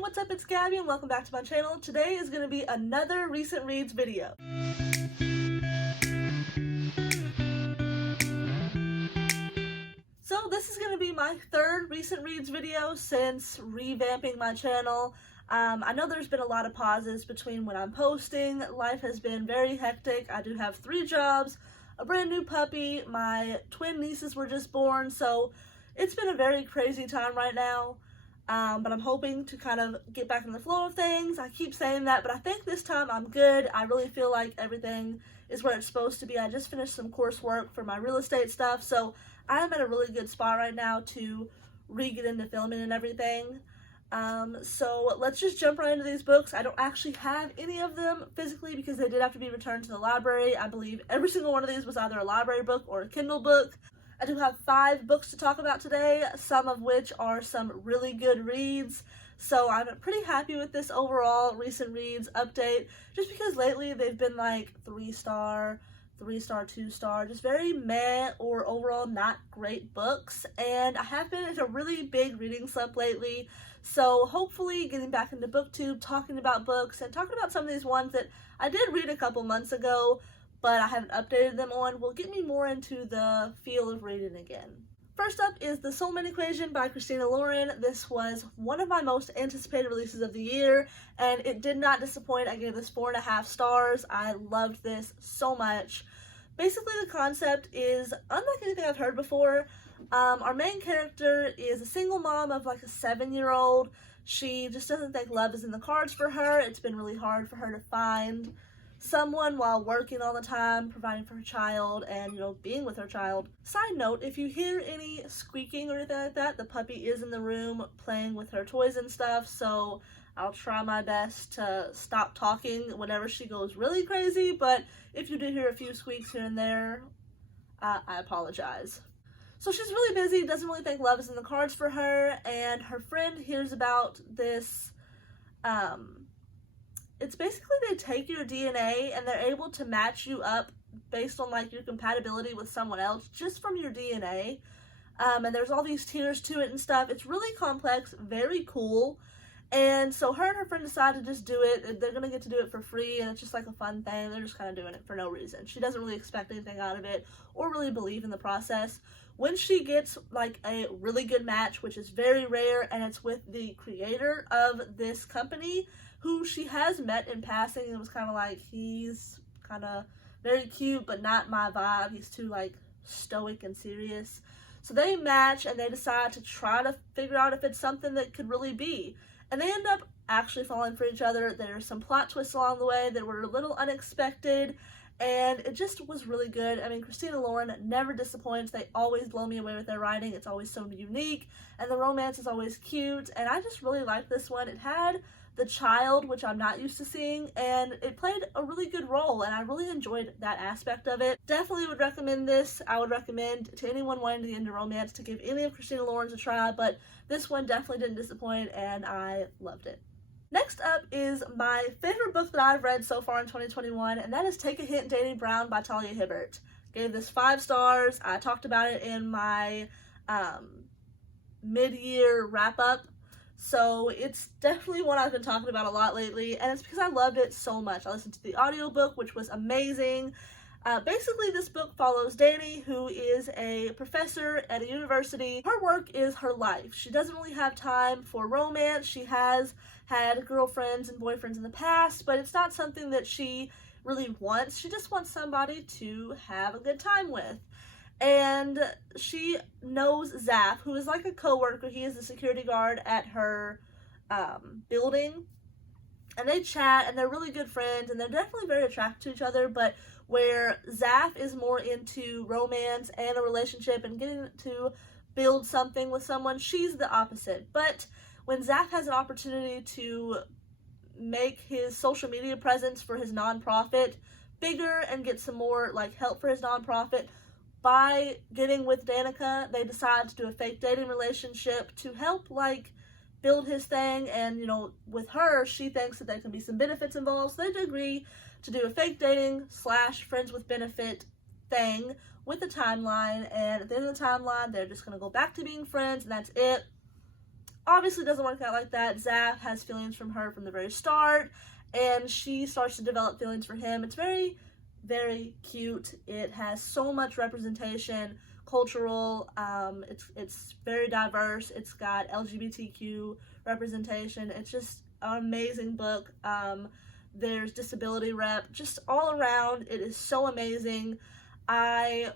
what's up? It's Gabby and welcome back to my channel. Today is going to be another recent reads video. So this is going to be my third recent reads video since revamping my channel. I know there's been a lot of pauses between when I'm posting. Life has been very hectic. I do have 3 jobs, a brand new puppy, my twin nieces were just born, so it's been a very crazy time right now. But I'm hoping to kind of get back in the flow of things. I keep saying that, but I think this time I'm good. I really feel like everything is where it's supposed to be. I just finished some coursework for my real estate stuff, so I'm at a really good spot right now to re-get into filming and everything. So let's just jump right into these books. I don't actually have any of them physically because they did have to be returned to the library. I believe every single one of these was either a library book or a Kindle book. I do have 5 books to talk about today, some of which are some really good reads. So I'm pretty happy with this overall recent reads update, just because lately they've been like 3-star, 3-star, 2-star, just very meh or overall not great books. And I have been in a really big reading slump lately. So hopefully getting back into BookTube, talking about books, and talking about some of these ones that I did read a couple months ago, but I haven't updated them on, will get me more into the feel of reading again. First up is The Soulman Equation by Christina Lauren. This was one of my most anticipated releases of the year, and it did not disappoint. I gave this 4.5 stars. I loved this so much. Basically, the concept is unlike anything I've heard before. Our main character is a single mom of like a 7-year-old. She just doesn't think love is in the cards for her. It's been really hard for her to find someone while working all the time, providing for her child, and, being with her child. Side note, if you hear any squeaking or anything like that, the puppy is in the room playing with her toys and stuff, so I'll try my best to stop talking whenever she goes really crazy, but if you do hear a few squeaks here and there, I apologize. So she's really busy, doesn't really think love is in the cards for her, and her friend hears about this, it's basically they take your DNA and they're able to match you up based on like your compatibility with someone else just from your DNA. And there's all these tiers to it and stuff. It's really complex, very cool. And so her and her friend decide to just do it. They're going to get to do it for free, and it's just like a fun thing. They're just kind of doing it for no reason. She doesn't really expect anything out of it or really believe in the process. When she gets like a really good match, which is very rare, and it's with the creator of this company, who she has met in passing, and it was kind of like, he's kind of very cute, but not my vibe. He's too like stoic and serious. So they match and they decide to try to figure out if it's something that could really be. And they end up actually falling for each other. There's some plot twists along the way that were a little unexpected, and it just was really good. I mean, Christina Lauren never disappoints. They always blow me away with their writing. It's always so unique, and the romance is always cute, and I just really liked this one. It had the child, which I'm not used to seeing, and it played a really good role, and I really enjoyed that aspect of it. Definitely would recommend this. I would recommend to anyone wanting to get into romance to give any of Christina Lauren's a try, but this one definitely didn't disappoint, and I loved it. Next up is my favorite book that I've read so far in 2021, and that is Take a Hint, Danny Brown by Talia Hibbert. Gave this 5 stars. I talked about it in my mid-year wrap-up. So it's definitely one I've been talking about a lot lately, and it's because I loved it so much. I listened to the audiobook, which was amazing. Basically, this book follows Dani, who is a professor at a university. Her work is her life. She doesn't really have time for romance. She has had girlfriends and boyfriends in the past, but it's not something that she really wants. She just wants somebody to have a good time with. And she knows Zaf, who is like a co-worker. He is the security guard at her building. And they chat, and they're really good friends, and they're definitely very attracted to each other, but where Zaf is more into romance and a relationship and getting to build something with someone, she's the opposite. But when Zaf has an opportunity to make his social media presence for his nonprofit bigger and get some more like help for his nonprofit, by getting with Danica, they decide to do a fake dating relationship to help like build his thing, and with her, she thinks that there can be some benefits involved, so they agree to do a fake dating / friends with benefit thing with a timeline, and at the end of the timeline, they're just going to go back to being friends, and that's it. obviously doesn't work out like that. Zaf has feelings from her from the very start, and she starts to develop feelings for him. It's very, very cute. It has so much representation, cultural. It's very diverse. It's got LGBTQ representation. It's just an amazing book. There's disability rep, just all around. It is so amazing. I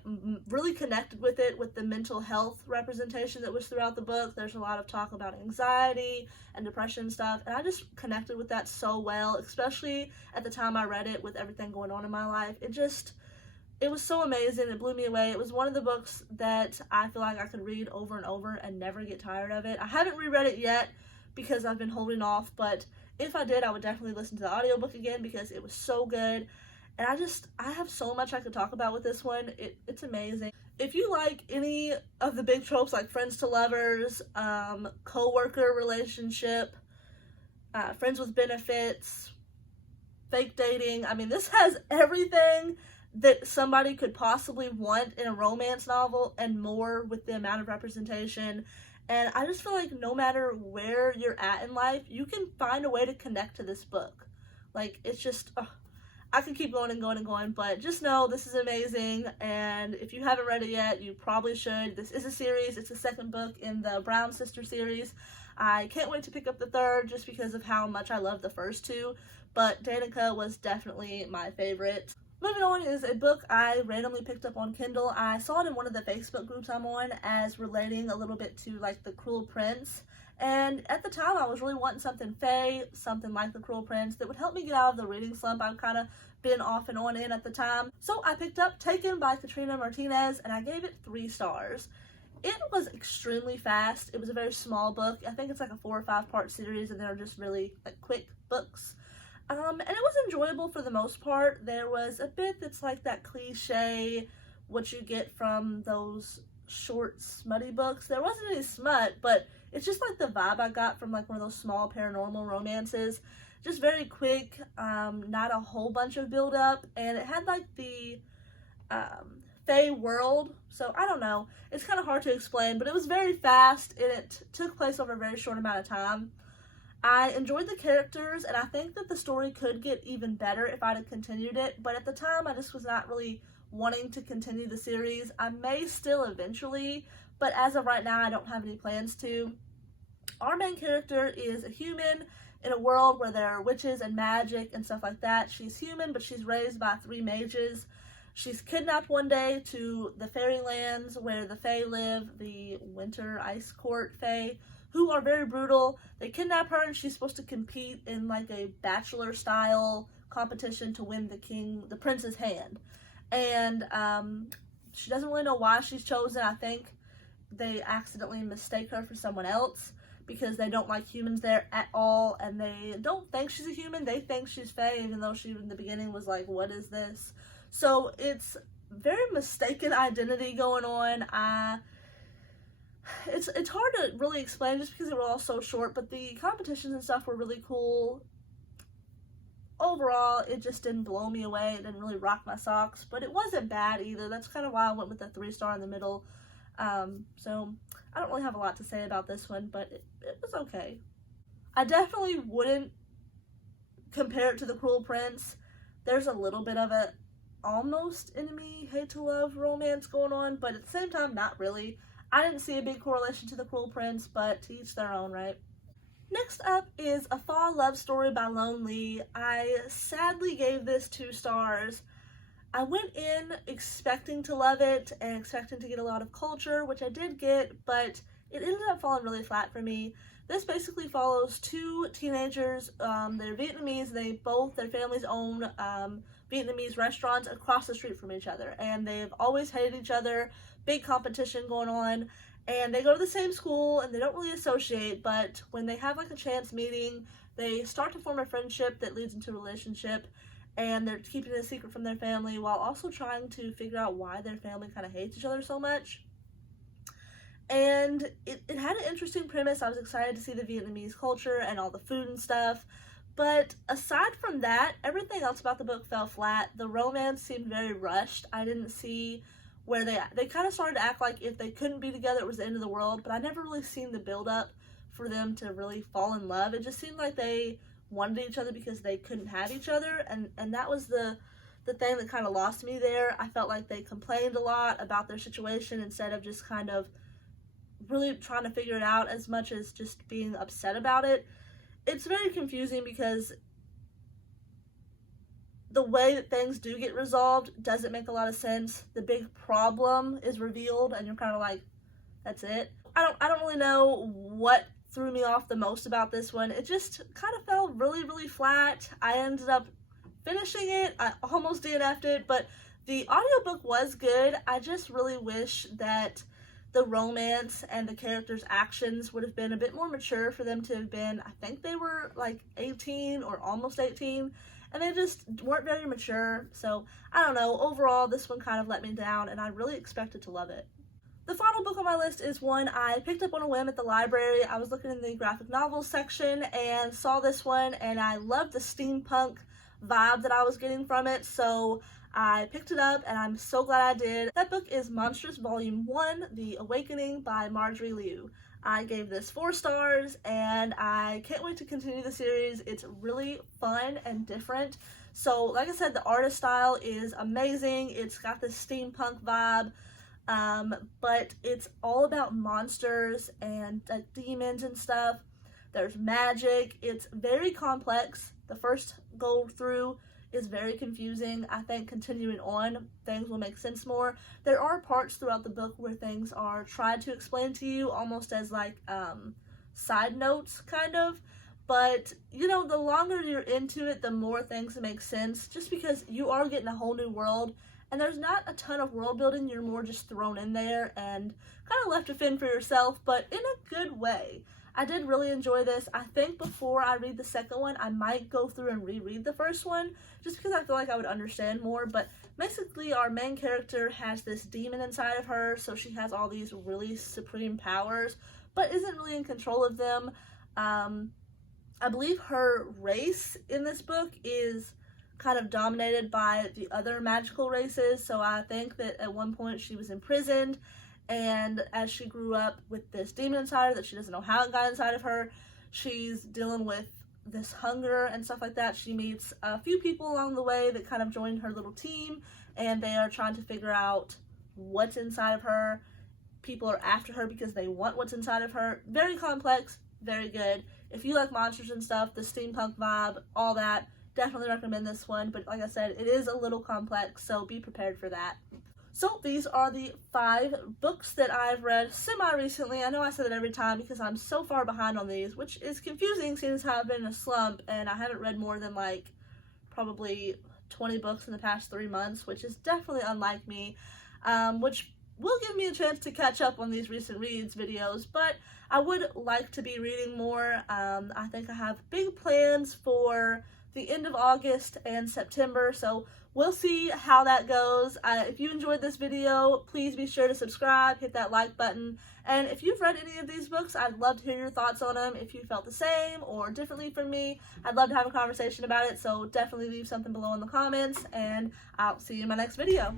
really connected with it, with the mental health representation that was throughout the book. There's a lot of talk about anxiety and depression stuff, and I just connected with that so well, especially at the time I read it with everything going on in my life. It was so amazing. It blew me away. It was one of the books that I feel like I could read over and over and never get tired of it. I haven't reread it yet because I've been holding off, but if I did, I would definitely listen to the audiobook again because it was so good. And I have so much I could talk about with this one. It's amazing. If you like any of the big tropes like friends to lovers, co-worker relationship, friends with benefits, fake dating, I mean, this has everything that somebody could possibly want in a romance novel and more with the amount of representation. And I just feel like no matter where you're at in life, you can find a way to connect to this book. Like, it's just... I could keep going and going and going, but just know this is amazing, and if you haven't read it yet, you probably should. This is a series. It's the second book in the Brown Sister series. I can't wait to pick up the third just because of how much I love the first two, but Danica was definitely my favorite. Moving on is a book I randomly picked up on Kindle. I saw it in one of the Facebook groups I'm on as relating a little bit to like The Cruel Prince. And at the time, I was really wanting something fae, something like The Cruel Prince that would help me get out of the reading slump I've kind of been off and on in at the time. So I picked up Taken by Katrina Martinez, and I gave it 3 stars. It was extremely fast. It was a very small book. I think it's like a 4 or 5 part series, and they're just really like quick books. And it was enjoyable for the most part. There was a bit that's like that cliche, what you get from those short smutty books. There wasn't any smut, but it's just like the vibe I got from like one of those small paranormal romances. Just very quick, not a whole bunch of build up, and it had like the fae world, so I don't know. It's kind of hard to explain, but it was very fast, and it took place over a very short amount of time. I enjoyed the characters, and I think that the story could get even better if I'd have continued it, but at the time I just was not really wanting to continue the series. I may still eventually, but as of right now I don't have any plans to. Our main character is a human in a world where there are witches and magic and stuff like that. She's human, but she's raised by 3 mages. She's kidnapped one day to the fairylands where the fae live, the Winter Ice Court fae, who are very brutal. They kidnap her, and she's supposed to compete in like a bachelor style competition to win the prince's hand. And she doesn't really know why she's chosen. I think they accidentally mistake her for someone else because they don't like humans there at all, and they don't think she's a human. They think she's fae, even though she in the beginning was like, what is this? So it's very mistaken identity going on. It's hard to really explain just because they were all so short, but the competitions and stuff were really cool. Overall, it just didn't blow me away. It didn't really rock my socks, but it wasn't bad either. That's kind of why I went with a 3-star in the middle. So I don't really have a lot to say about this one, but it was okay. I definitely wouldn't compare it to The Cruel Prince. There's a little bit of a almost enemy, hate to love romance going on, but at the same time, not really. I didn't see a big correlation to The Cruel Prince, but to each their own, right? Next up is A Fall Love Story by Lone Lee. I sadly gave this 2 stars. I went in expecting to love it and expecting to get a lot of culture, which I did get, but it ended up falling really flat for me. This basically follows 2 teenagers. They're Vietnamese. Their families own Vietnamese restaurants across the street from each other, and they've always hated each other. Big competition going on, and they go to the same school, and they don't really associate, but when they have like a chance meeting, they start to form a friendship that leads into a relationship, and they're keeping it a secret from their family while also trying to figure out why their family kind of hates each other so much. And it had an interesting premise. I was excited to see the Vietnamese culture and all the food and stuff, but aside from that, everything else about the book fell flat. The romance seemed very rushed. I didn't see where they kind of started to act like if they couldn't be together it was the end of the world, but I never really seen the build up for them to really fall in love. It just seemed like they wanted each other because they couldn't have each other, and that was the thing that kind of lost me there. I felt like they complained a lot about their situation instead of just kind of really trying to figure it out as much as just being upset about it. It's very confusing because the way that things do get resolved doesn't make a lot of sense. The big problem is revealed and you're kind of like, that's it. I don't really know what threw me off the most about this one. It just kind of fell really, really flat. I ended up finishing it. I almost DNF'd it, but the audiobook was good. I just really wish that the romance and the characters' actions would have been a bit more mature for them to have been. I think they were like 18 or almost 18, and they just weren't very mature. So I don't know. Overall, this one kind of let me down, and I really expected to love it. The final book on my list is one I picked up on a whim at the library. I was looking in the graphic novels section and saw this one, and I loved the steampunk vibe that I was getting from it, so I picked it up, and I'm so glad I did. That book is Monstrous Volume 1, The Awakening by Marjorie Liu. I gave this 4 stars, and I can't wait to continue the series. It's really fun and different. So, like I said, the artist style is amazing. It's got this steampunk vibe. But it's all about monsters and demons and stuff. There's magic. It's very complex. The first go through is very confusing. I think continuing on, things will make sense more. There are parts throughout the book where things are tried to explain to you almost as like side notes kind of. But, you know, the longer you're into it, the more things make sense, just because you are getting a whole new world. And there's not a ton of world building, you're more just thrown in there and kind of left to fend for yourself, but in a good way. I did really enjoy this. I think before I read the second one, I might go through and reread the first one, just because I feel like I would understand more. But basically, our main character has this demon inside of her, so she has all these really supreme powers, but isn't really in control of them. I believe her race in this book is kind of dominated by the other magical races, so I think that at one point she was imprisoned, and as she grew up with this demon inside her that she doesn't know how it got inside of her, she's dealing with this hunger and stuff like that. She meets a few people along the way that kind of join her little team, and they are trying to figure out what's inside of her. People are after her because they want what's inside of her. Very complex, very good. If you like monsters and stuff, the steampunk vibe, all that, definitely recommend this one, but like I said, it is a little complex, so be prepared for that. So these are the 5 books that I've read semi-recently. I know I say that every time because I'm so far behind on these, which is confusing since I've been in a slump and I haven't read more than like probably 20 books in the past 3 months, which is definitely unlike me, which will give me a chance to catch up on these recent reads videos, but I would like to be reading more. I think I have big plans for the end of August and September, so we'll see how that goes. If you enjoyed this video, please be sure to subscribe, hit that like button, and if you've read any of these books, I'd love to hear your thoughts on them. If you felt the same or differently from me, I'd love to have a conversation about it, so definitely leave something below in the comments, and I'll see you in my next video.